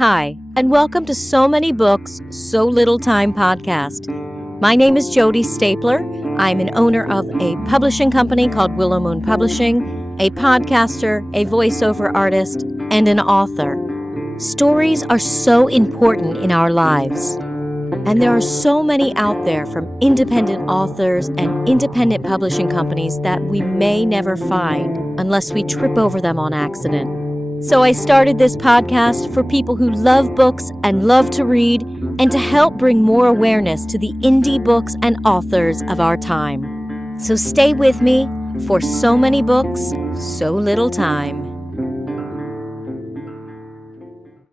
Hi, and welcome to So Many Books, So Little Time podcast. My name is Jodi Stapler. I'm an owner of a publishing company called Willow Moon Publishing, a podcaster, a voiceover artist, and an author. Stories are so important in our lives, and there are so many out there from independent authors and independent publishing companies that we may never find unless we trip over them on accident. So I started this podcast for people who love books and love to read, and to help bring more awareness to the indie books and authors of our time. So stay with me for So Many Books, So Little Time.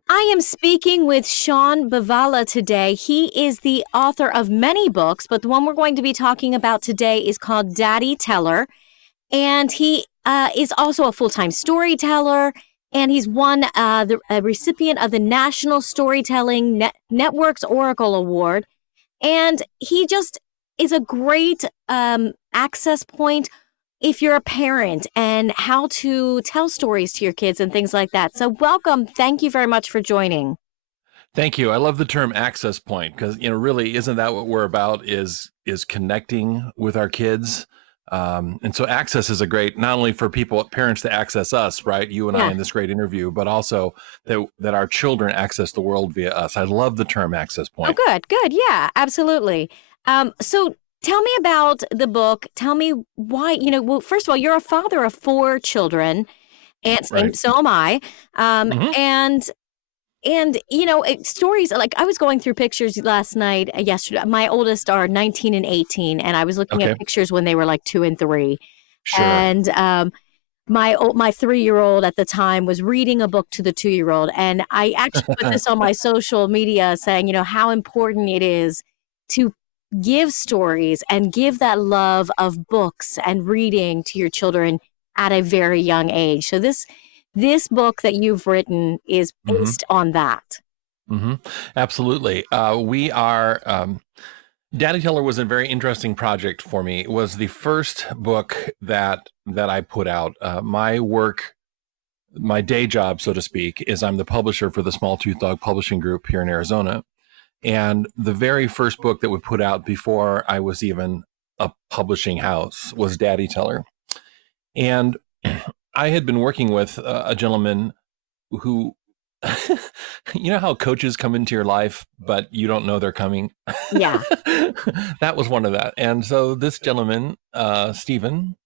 I am speaking with Sean Buvala today. He is the author of many books, but the one we're going to be talking about today is called DaddyTeller, and he is also a full-time storyteller. And he's won a recipient of the National Storytelling Network's Oracle Award. And he just is a great access point if you're a parent and how to tell stories to your kids and things like that. So welcome. Thank you very much for joining. Thank you. I love the term access point because, really, isn't that what we're about is connecting with our kids? And so access is a great, not only for parents to access us, right? You and I in this great interview, but also that our children access the world via us. I love the term access point. Oh, good. Yeah, absolutely. So tell me about the book. Tell me why, well, first of all, you're a father of 4 children, and Right. so am I. And stories, like I was going through pictures yesterday. My oldest are 19 and 18, and I was looking at pictures when they were like 2 and 3. Sure. And my 3-year-old at the time was reading a book to the 2-year-old, and I actually put this on my social media saying, how important it is to give stories and give that love of books and reading to your children at a very young age. So this book that you've written is based on that. Absolutely. We are, DaddyTeller was a very interesting project for me. It was the first book that I put out. My work, my day job, so to speak, is I'm the publisher for the Small Tooth Dog Publishing Group here in Arizona. And the very first book that we put out before I was even a publishing house was DaddyTeller. And I had been working with a gentleman who, how coaches come into your life, but you don't know they're coming? Yeah. That was one of that. And so this gentleman, Stephen,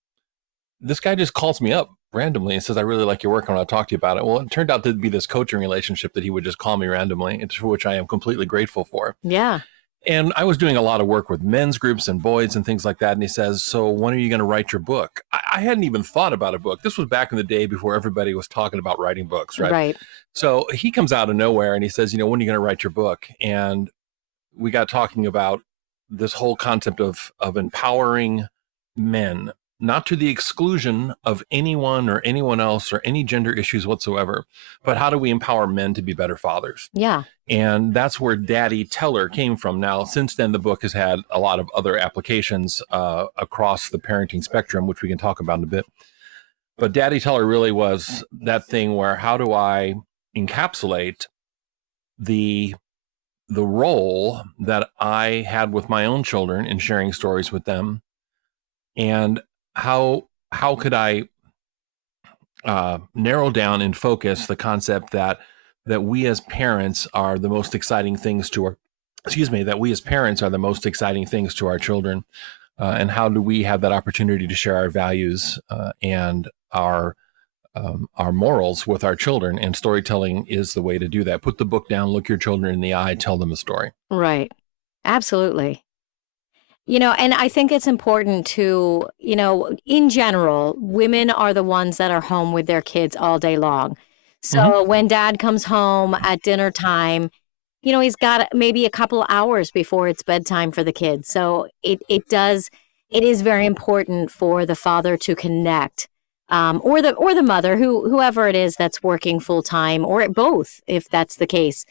this guy just calls me up randomly and says, I really like your work. I want to talk to you about it. Well, it turned out to be this coaching relationship that he would just call me randomly, for which I am completely grateful for. Yeah. And I was doing a lot of work with men's groups and boys and things like that. And he says, so when are you going to write your book? I hadn't even thought about a book. This was back in the day before everybody was talking about writing books, right? Right. So he comes out of nowhere and he says, when are you going to write your book? And we got talking about this whole concept of empowering men, not to the exclusion of anyone or anyone else or any gender issues whatsoever, but how do we empower men to be better fathers? Yeah. And that's where DaddyTeller came from. Now, since then, the book has had a lot of other applications across the parenting spectrum, which we can talk about in a bit. But DaddyTeller really was that thing where how do I encapsulate the role that I had with my own children in sharing stories with them, and how could I narrow down and focus the concept that we as parents are the most exciting things to our children, and how do we have that opportunity to share our values and our morals with our children, and storytelling is the way to do that. Put the book down, look your children in the eye, tell them a story. Right. Absolutely. And I think it's important to, in general, women are the ones that are home with their kids all day long. So when dad comes home at dinner time, he's got maybe a couple hours before it's bedtime for the kids. So it is very important for the father to connect, or the mother, whoever it is that's working full time, or both, if that's the case.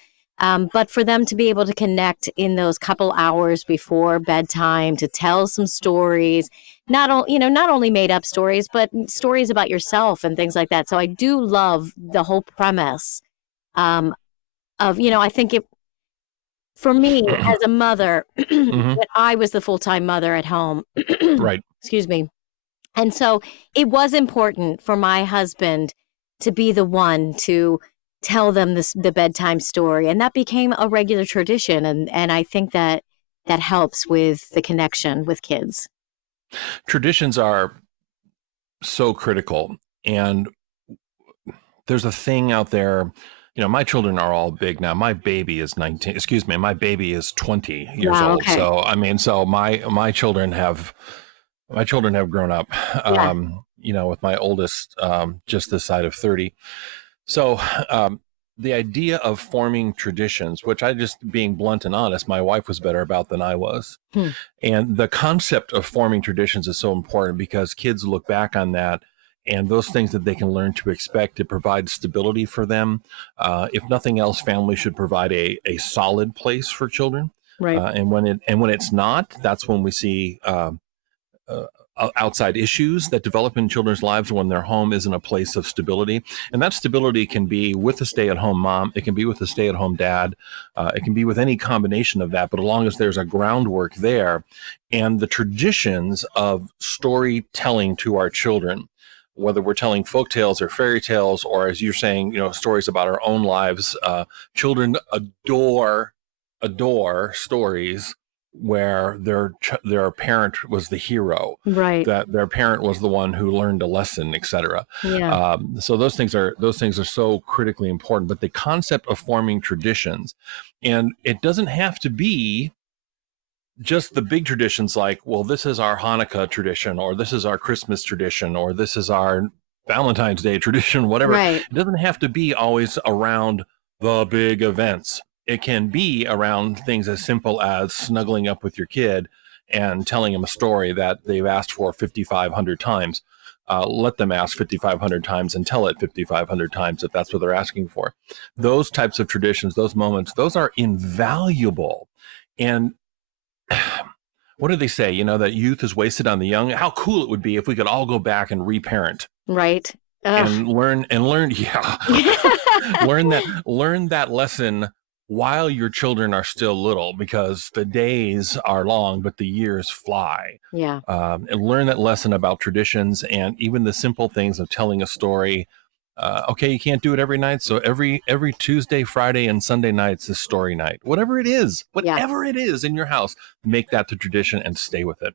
But for them to be able to connect in those couple hours before bedtime to tell some stories, not only made up stories, but stories about yourself and things like that. So I do love the whole premise I think for me as a mother, Hmm. that I was the full-time mother at home. Right. Excuse me. And so it was important for my husband to be the one to tell them the bedtime story. And that became a regular tradition. And I think that helps with the connection with kids. Traditions are so critical. And there's a thing out there, my children are all big now. My baby is 19, excuse me, my baby is 20 years Wow. old. Okay. So, so my children have grown up, Yeah. with my oldest, just this side of 30. So, the idea of forming traditions, which I just being blunt and honest, my wife was better about than I was. Hmm. And the concept of forming traditions is so important because kids look back on that and those things that they can learn to expect. It provides stability for them. If nothing else, families should provide a solid place for children. Right. And when it's not, that's when we see uh, outside issues that develop in children's lives when their home isn't a place of stability. And that stability can be with a stay-at-home mom. It can be with a stay-at-home dad. It can be with any combination of that. But as long as there's a groundwork there and the traditions of storytelling to our children, whether we're telling folk tales or fairy tales, or as you're saying, stories about our own lives, children adore stories where their parent was the hero, Right. that their parent was the one who learned a lesson, etc. Yeah. So those things are so critically important. But the concept of forming traditions, and it doesn't have to be just the big traditions like, well, this is our Hanukkah tradition, or this is our Christmas tradition, or this is our Valentine's Day tradition, whatever. Right. It doesn't have to be always around the big events. It can be around things as simple as snuggling up with your kid and telling them a story that they've asked for 5,500 times. Let them ask 5,500 times and tell it 5,500 times if that's what they're asking for. Those types of traditions, those moments, those are invaluable. And what do they say? That youth is wasted on the young. How cool it would be if we could all go back and reparent. Right. And learn, yeah, learn that lesson while your children are still little, because the days are long, but the years fly. Yeah. And learn that lesson about traditions and even the simple things of telling a story. Okay, you can't do it every night, so every Tuesday, Friday, and Sunday nights is story night. Whatever it is in your house, make that the tradition and stay with it.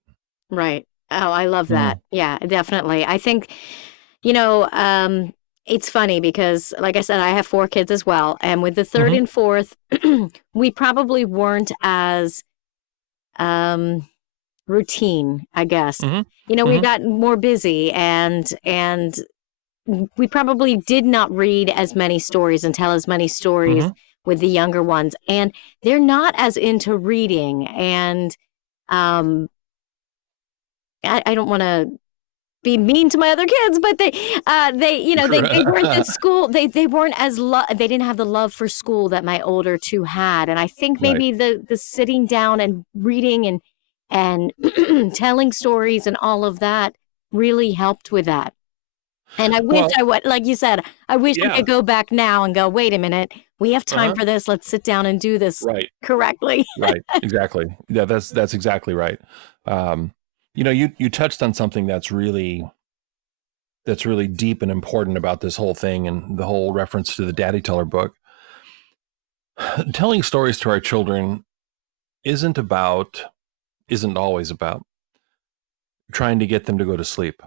Right. Oh, I love that. Yeah, definitely. I think, it's funny because, like I said, I have 4 kids as well. And with the third Mm-hmm. and fourth, we probably weren't as routine, I guess. Mm-hmm. We got more busy and we probably did not read as many stories and tell as many stories with the younger ones. And they're not as into reading. And I don't want to be mean to my other kids, but they weren't at school. They weren't as they didn't have the love for school that my older 2 had. And I think maybe the sitting down and reading and telling stories and all of that really helped with that. And I wish I would, like you said, I wish I could go back now and go, wait a minute, we have time for this. Let's sit down and do this correctly. Right. Exactly. Yeah, that's exactly right. You touched on something that's really deep and important about this whole thing and the whole reference to the DaddyTeller book. Telling stories to our children isn't always about trying to get them to go to sleep.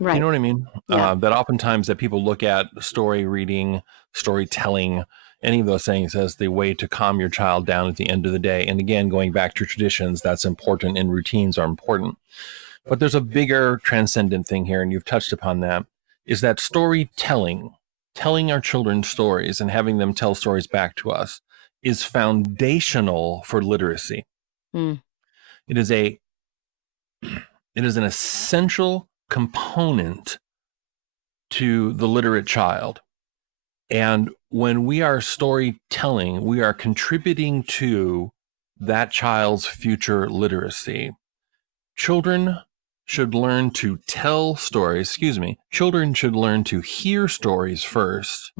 Right. You know what I mean? Yeah. That oftentimes that people look at story reading, storytelling, any of those things as the way to calm your child down at the end of the day. And again, going back to traditions, that's important, and routines are important. But there's a bigger transcendent thing here, and you've touched upon that, is that storytelling, telling our children stories and having them tell stories back to us, is foundational for literacy. Mm. It is an essential component to the literate child. And when we are storytelling, we are contributing to that child's future literacy. Children should learn to tell stories, children should learn to hear stories first,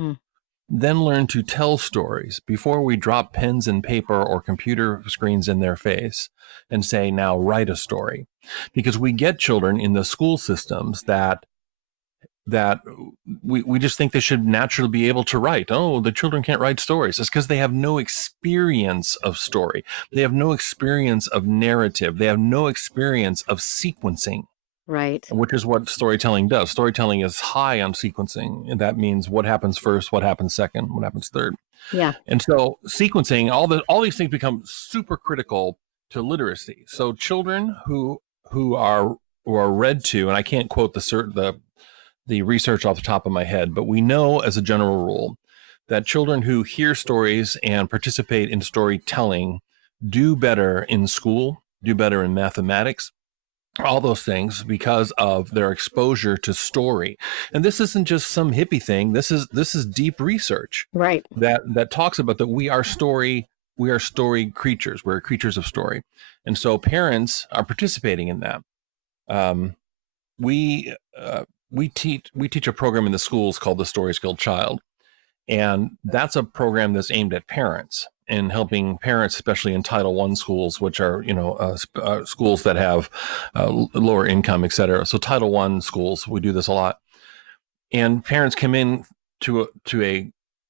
then learn to tell stories before we drop pens and paper or computer screens in their face and say, now write a story. Because we get children in the school systems that we just think they should naturally be able to write. Oh, the children can't write stories. It's because they have no experience of story. They have no experience of narrative. They have no experience of sequencing. Right. Which is what storytelling does. Storytelling is high on sequencing. And that means what happens first, what happens second, what happens third. Yeah. And so sequencing, all these things become super critical to literacy. So children who are read to, and I can't quote the research off the top of my head, but we know as a general rule that children who hear stories and participate in storytelling do better in school, do better in mathematics, all those things because of their exposure to story. And this isn't just some hippie thing. This is deep research, right, that talks about that we are story creatures. We're creatures of story. And so parents are participating in that. We teach a program in the schools called the Story Skilled Child. And that's a program that's aimed at parents and helping parents, especially in Title I schools, which are, schools that have lower income, et cetera. So Title I schools, we do this a lot. And parents come in to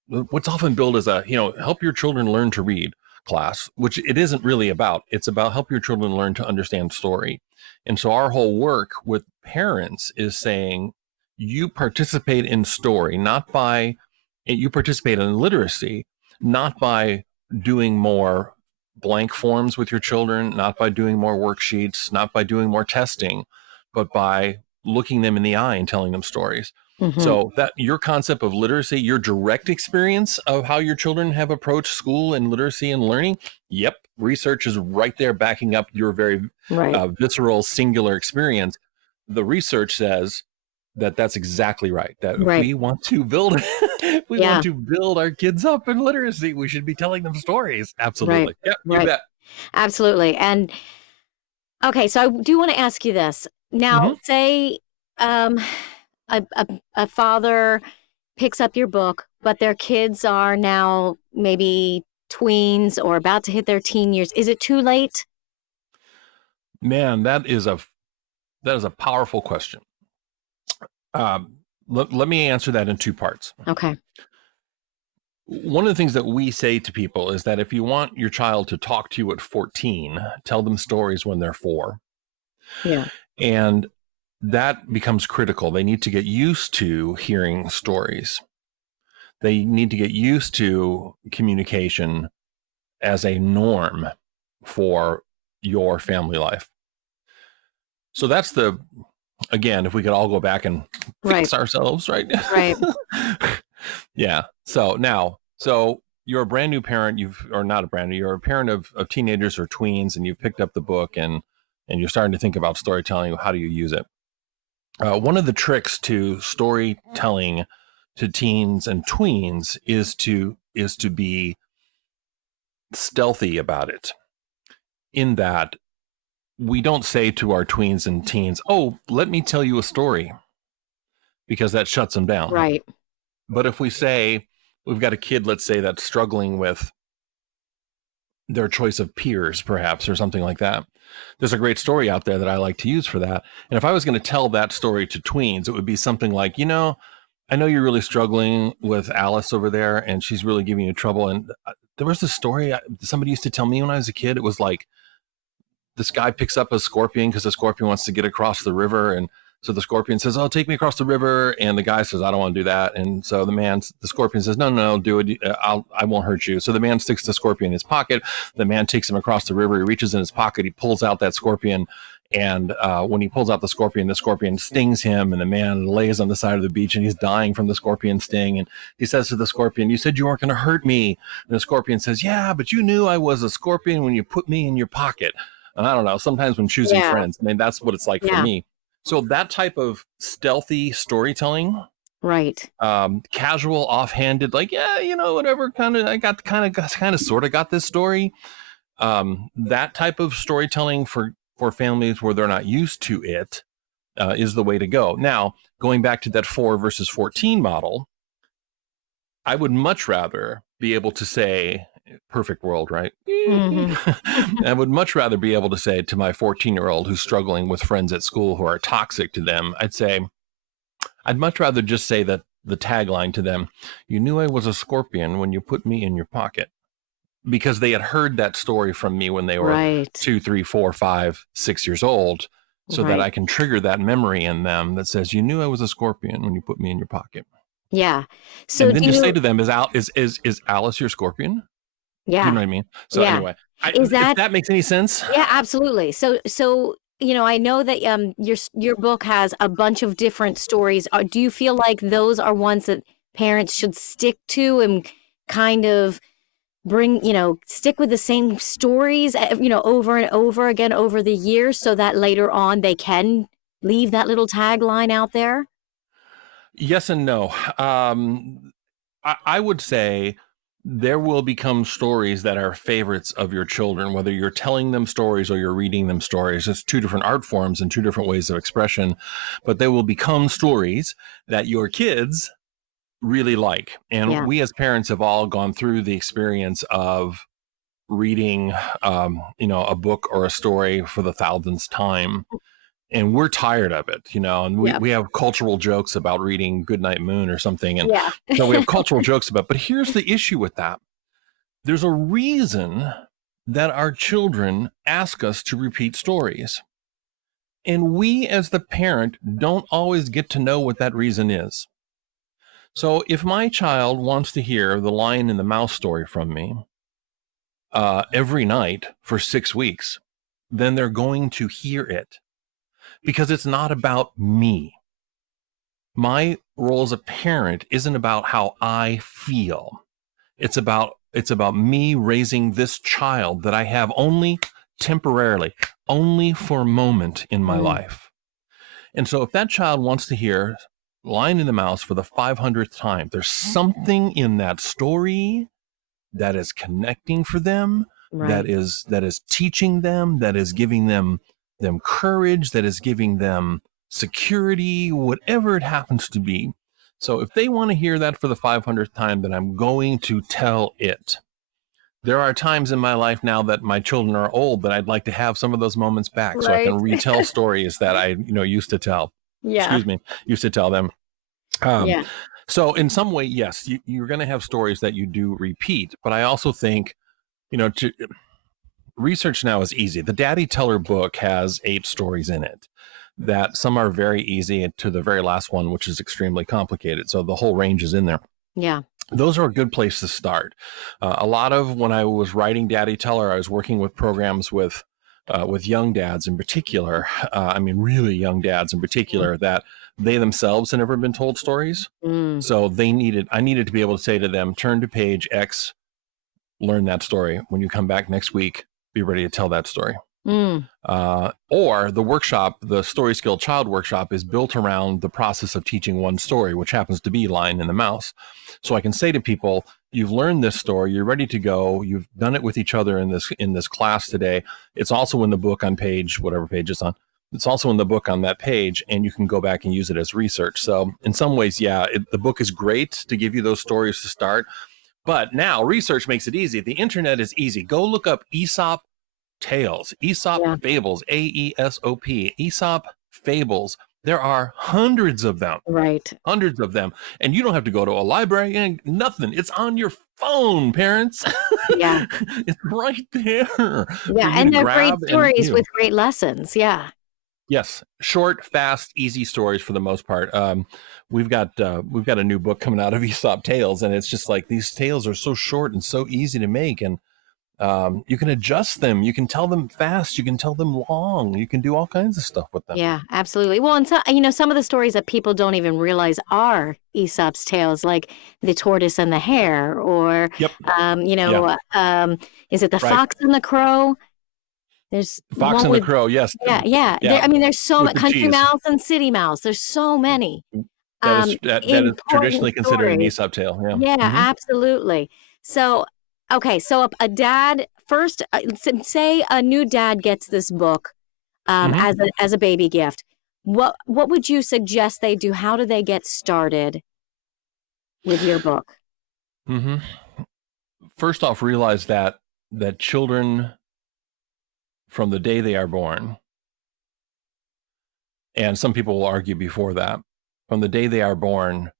what's often billed as a, help your children learn to read class, which it isn't really about. It's about help your children learn to understand story. And so our whole work with parents is saying, you participate in story, you participate in literacy, not by doing more blank forms with your children, not by doing more worksheets, not by doing more testing, but by looking them in the eye and telling them stories. Mm-hmm. So that your concept of literacy, your direct experience of how your children have approached school and literacy and learning, yep, research is right there backing up your very visceral, singular experience. The research says that that's exactly right. That if we want to build, want to build our kids up in literacy, we should be telling them stories. Absolutely. Right. Yep, you bet. Absolutely. And okay, so I do want to ask you this. Now, say a father picks up your book, but their kids are now maybe tweens or about to hit their teen years. Is it too late? Man, that is a powerful question. Let me answer that in two parts. Okay. One of the things that we say to people is that if you want your child to talk to you at 14, tell them stories when they're 4. Yeah. And that becomes critical. They need to get used to hearing stories. They need to get used to communication as a norm for your family life. So that's again, if we could all go back and fix ourselves, right? Right. Yeah. So you're a brand new parent, you're a parent of teenagers or tweens, and you've picked up the book and you're starting to think about storytelling. How do you use it? One of the tricks to storytelling to teens and tweens is to be stealthy about it, in that we don't say to our tweens and teens, oh, let me tell you a story, because that shuts them down. Right. But if we say, we've got a kid, let's say, that's struggling with their choice of peers, perhaps, or something like that, there's a great story out there that I like to use for that. And if I was going to tell that story to tweens, it would be something like, I know you're really struggling with Alice over there, and she's really giving you trouble. And there was this story somebody used to tell me when I was a kid. It was like, this guy picks up a scorpion because the scorpion wants to get across the river. And so the scorpion says, oh, take me across the river. And the guy says, I don't want to do that. And so the scorpion says, no, do it. I won't hurt you. So the man sticks the scorpion in his pocket. The man takes him across the river. He reaches in his pocket. He pulls out that scorpion. And when he pulls out the scorpion stings him. And the man lays on the side of the beach and he's dying from the scorpion sting. And he says to the scorpion, you said you weren't going to hurt me. And the scorpion says, yeah, but you knew I was a scorpion when you put me in your pocket. And I don't know, sometimes when choosing friends, that's what it's like for me. So that type of stealthy storytelling, right? Casual, offhanded, like, whatever, I sort of got this story. That type of storytelling for families where they're not used to it is the way to go. Now, going back to that 4 versus 14 model, I would much rather be able to say, perfect world, right? Hmm. I would much rather be able to say to my 14-year-old who's struggling with friends at school who are toxic to them, I'd much rather just say that the tagline to them, you knew I was a scorpion when you put me in your pocket. Because they had heard that story from me when they were Right. 2, 3, 4, 5, 6 years old, so that Right. I can trigger that memory in them that says, you knew I was a scorpion when you put me in your pocket. Yeah. So And then do just say you, to them, is Alice your scorpion? Do you yeah, know what I mean? So yeah. anyway, Is if that, that makes any sense. yeah, absolutely. So, I know that your book has a bunch of different stories. Do you feel like those are ones that parents should stick to and kind of stick with the same stories, over and over again over the years so that later on they can leave that little tagline out there? Yes and no. I would say there will become stories that are favorites of your children, whether you're telling them stories or you're reading them stories. It's two different art forms and two different ways of expression, but they will become stories that your kids really like. And Yeah. we as parents have all gone through the experience of reading, a book or a story for the thousandth time. And we're tired of it, and we, Yeah. we have cultural jokes about reading Goodnight Moon or something. And Yeah. so we have cultural jokes about, but here's the issue with that. There's a reason that our children ask us to repeat stories. And we as the parent don't always get to know what that reason is. So if my child wants to hear the Lion and the Mouse story from me every night for 6 weeks, then they're going to hear it because it's not about me. My role as a parent isn't about how I feel. It's about me raising this child that I have only temporarily, only for a moment in my Mm, life. And so if that child wants to hear Lion and the Mouse for the 500th time, there's something in that story that is connecting for them, that right. is teaching them, that is giving them courage, that is giving them security, whatever it happens to be. So if they want to hear that for the 500th time, then I'm going to tell it. There are times in my life now that my children are old that I'd like to have some of those moments back so I can Right. retell stories that I, used to tell. Yeah. Excuse me, used to tell them. Um, Yeah. so in some way, yes, you're going to have stories that you do repeat, but I also think, to research now is easy. The DaddyTeller book has 8 stories in it. That some are very easy to the very last one, which is extremely complicated. So the whole range is in there. Yeah. Those are a good place to start. A lot of when I was writing DaddyTeller, I was working with programs with young dads in particular. Really young dads in particular, that they themselves had never been told stories. Mm, So I needed to be able to say to them, turn to page X, learn that story. When you come back next week, be ready to tell that story. mm, Or the workshop, the Story Skill Child Workshop, is built around the process of teaching one story, which happens to be Lion and the Mouse. So I can say to people, you've learned this story, you're ready to go, you've done it with each other in this class today. It's also in the book on page, whatever page it's on. It's also in the book on that page, and you can go back and use it as research. So in some ways, yeah, the book is great to give you those stories to start. But now research makes it easy. The internet is easy. Go look up Aesop tales, Aesop yeah. fables, AESOP, Aesop fables. There are hundreds of them, Right. hundreds of them. And you don't have to go to a library and nothing. It's on your phone, parents. Yeah. It's right there for Yeah. you to And they're great grab and stories with great lessons. Yeah. Yes, short, fast, easy stories for the most part. We've got a new book coming out of Aesop tales, and it's just like these tales are so short and so easy to make, and you can adjust them. You can tell them fast. You can tell them long. You can do all kinds of stuff with them. Yeah, absolutely. Well, and so, some of the stories that people don't even realize are Aesop's tales, like the tortoise and the hare, or, Yep. Yeah. Is it the Right. fox and the crow? There's Fox one and the with, Crow. Yes. yeah, yeah. Yeah. There's so With many, the Country cheese. Mouse and City Mouse. There's so many That is important traditionally considered an stories. Aesop tale. Yeah. Yeah, Hmm. absolutely. So, okay, so a dad first, say a new dad gets this book Hmm. as a baby gift. What would you suggest they do? How do they get started with your book? Hmm. First off, realize that children from the day they are born, and some people will argue before that, from the day they are born,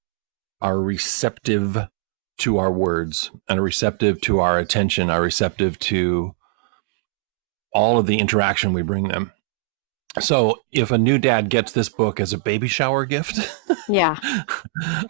are receptive to our words and are receptive to our attention, are receptive to all of the interaction we bring them. So if a new dad gets this book as a baby shower gift, Yeah.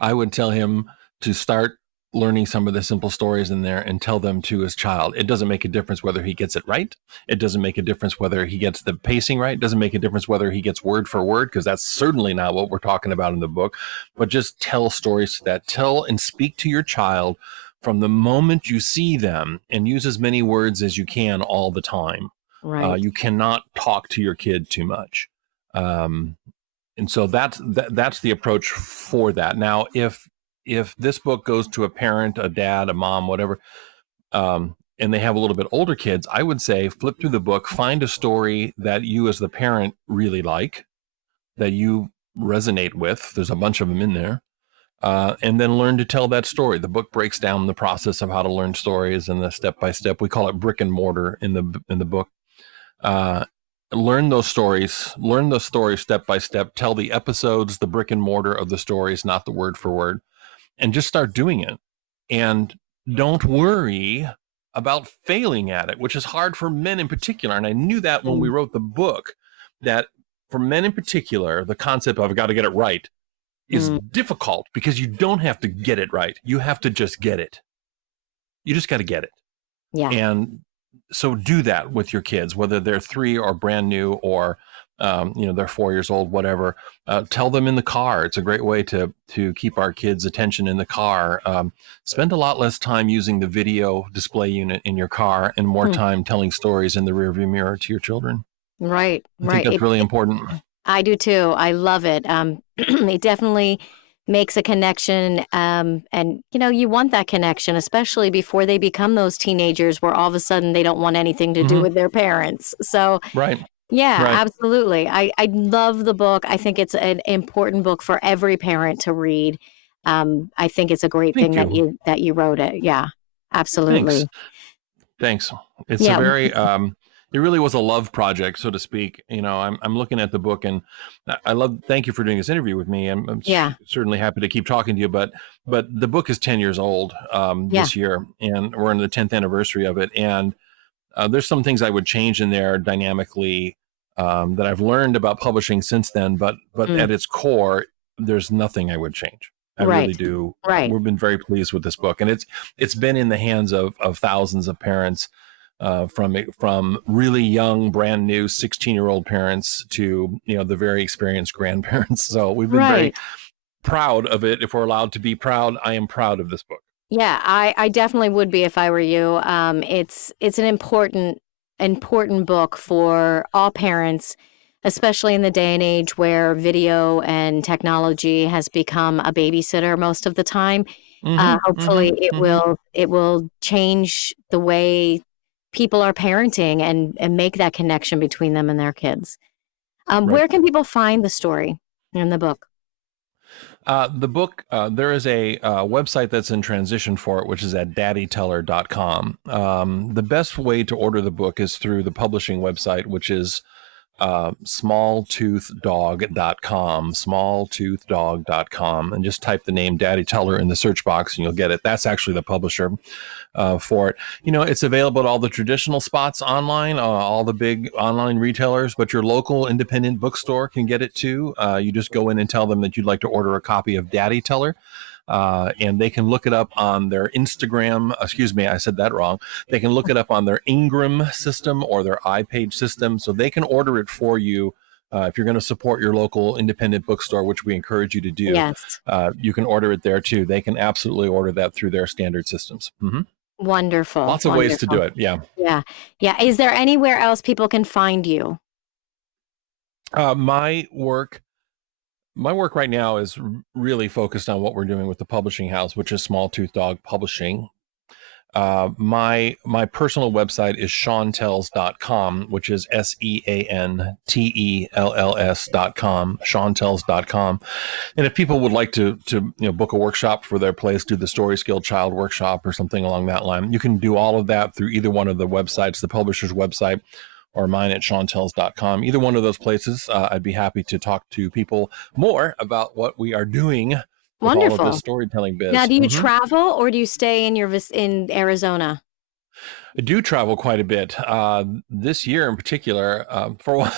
I would tell him to start learning some of the simple stories in there and tell them to his child. It doesn't make a difference whether he gets it right. It doesn't make a difference whether he gets the pacing right. It doesn't make a difference whether he gets word for word, because that's certainly not what we're talking about in the book. But just tell stories that tell and speak to your child from the moment you see them, and use as many words as you can all the time. Right. You cannot talk to your kid too much. And so that's the approach for that. Now, if this book goes to a parent, a dad, a mom, whatever, and they have a little bit older kids, I would say flip through the book, find a story that you as the parent really like, that you resonate with. There's a bunch of them in there. And then learn to tell that story. The book breaks down the process of how to learn stories and the step by step. We call it brick and mortar in the book. Learn those stories step by step. Tell the episodes, the brick and mortar of the stories, not the word for word, and just start doing it. And don't worry about failing at it, which is hard for men in particular. And I knew that when we wrote the book, that for men in particular, the concept of I've got to get it right is difficult, because you don't have to get it right. You have to just get it. You just got to get it. Yeah. And so do that with your kids, whether they're 3 or brand new, or they're 4 years old, whatever. Tell them in the car. It's a great way to keep our kids' attention in the car. Spend a lot less time using the video display unit in your car and more time telling stories in the rearview mirror to your children. Right. I think that's really important. I do too. I love it. It definitely makes a connection. And, you want that connection, especially before they become those teenagers where all of a sudden they don't want anything to do with their parents. So, right. Yeah, Right. absolutely. I love the book. I think it's an important book for every parent to read. I think it's a great Thank thing you. that you wrote it. Yeah, absolutely. Thanks. It's Yeah. a very it really was a love project, so to speak. I'm looking at the book, and thank you for doing this interview with me. I'm Yeah. certainly happy to keep talking to you, but the book is 10 years old this year, and we're in the 10th anniversary of it. And there's some things I would change in there dynamically that I've learned about publishing since then, but at its core, there's nothing I would change. I really do. Right. We've been very pleased with this book, and it's been in the hands of thousands of parents, from really young, brand new 16-year-old parents to the very experienced grandparents. So we've been very proud of it. If we're allowed to be proud, I am proud of this book. Yeah, I definitely would be if I were you. It's an important book for all parents, especially in the day and age where video and technology has become a babysitter most of the time. Hopefully it will change the way people are parenting and make that connection between them and their kids. Where can people find the story in the book? The book, there is a website that's in transition for it, which is at DaddyTeller.com. The best way to order the book is through the publishing website, which is smalltoothdog.com, and just type the name DaddyTeller in the search box and you'll get it. That's actually the publisher for it. It's available at all the traditional spots online, all the big online retailers, but your local independent bookstore can get it too. You just go in and tell them that you'd like to order a copy of DaddyTeller. And they can look it up on their Instagram. Excuse me, I said that wrong. They can look it up on their Ingram system or their iPage system, so they can order it for you. If you're going to support your local independent bookstore, which we encourage you to do, you can order it there too. They can absolutely order that through their standard systems. Wonderful. Lots of ways to do it. Yeah. Yeah. Is there anywhere else people can find you? My work right now is really focused on what we're doing with the publishing house, which is Small Tooth Dog Publishing. My personal website is SeanTells.com, which is SeanTells.com, SeanTells.com. And if people would like to book a workshop for their place, do the Story Skill Child workshop or something along that line, you can do all of that through either one of the websites, the publisher's website or mine at SeanTells.com. Either one of those places, I'd be happy to talk to people more about what we are doing with all of Wonderful. this storytelling biz. Now, do you travel or do you stay in in Arizona? I do travel quite a bit. This year in particular, for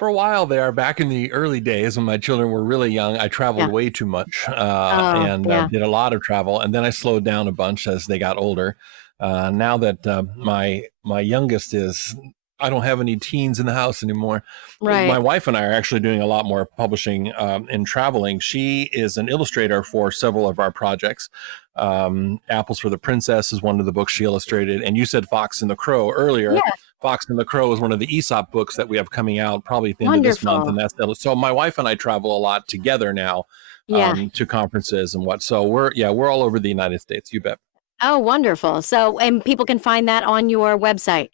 a while there, back in the early days when my children were really young, I traveled way too much and did a lot of travel. And then I slowed down a bunch as they got older. Now that my youngest is, I don't have any teens in the house anymore. Right. My wife and I are actually doing a lot more publishing and traveling. She is an illustrator for several of our projects. Apples for the Princess is one of the books she illustrated. And you said Fox and the Crow earlier. Yeah. Fox and the Crow is one of the Aesop books that we have coming out probably at the end of this month. And that's so my wife and I travel a lot together now to conferences and what. So we're all over the United States. You bet. Oh, wonderful. So, and people can find that on your website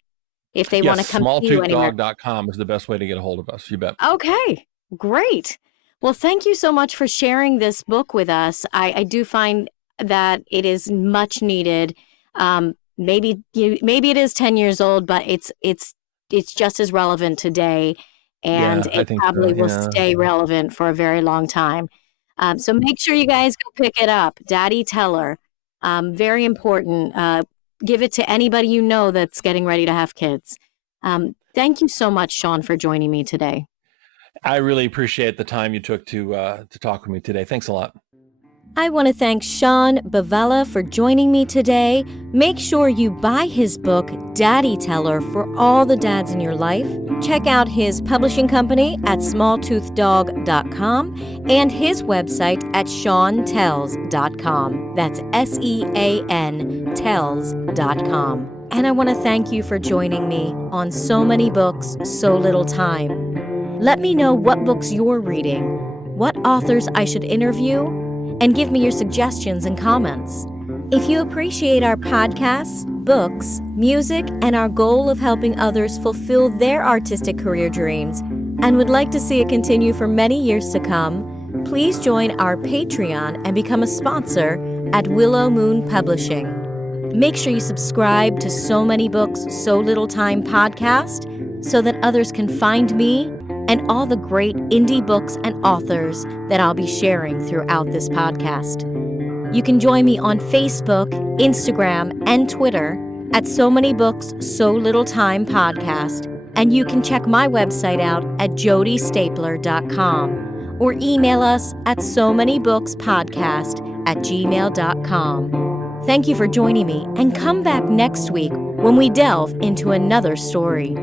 if they want to come to you anywhere. smalltoothdog.com is the best way to get a hold of us. You bet. Okay, great. Well, thank you so much for sharing this book with us. I do find that it is much needed. Maybe it is 10 years old, but it's just as relevant today, and it probably will stay relevant for a very long time. So make sure you guys go pick it up. DaddyTeller, very important. Give it to anybody you know that's getting ready to have kids. Thank you so much, Sean, for joining me today. I really appreciate the time you took to talk with me today. Thanks a lot. I want to thank Sean Buvala for joining me today. Make sure you buy his book, DaddyTeller, for all the dads in your life. Check out his publishing company at smalltoothdog.com and his website at SeanTells.com. That's SEAN tells.com. And I want to thank you for joining me on So Many Books, So Little Time. Let me know what books you're reading, what authors I should interview, and give me your suggestions and comments. If you appreciate our podcasts, books, music, and our goal of helping others fulfill their artistic career dreams, and would like to see it continue for many years to come, please join our Patreon and become a sponsor at Willow Moon Publishing. Make sure you subscribe to So Many Books, So Little Time podcast so that others can find me and all the great indie books and authors that I'll be sharing throughout this podcast. You can join me on Facebook, Instagram, and Twitter at So Many Books, So Little Time podcast, and you can check my website out at jodistapler.com or email us at somanybookspodcast@gmail.com. Thank you for joining me, and come back next week when we delve into another story.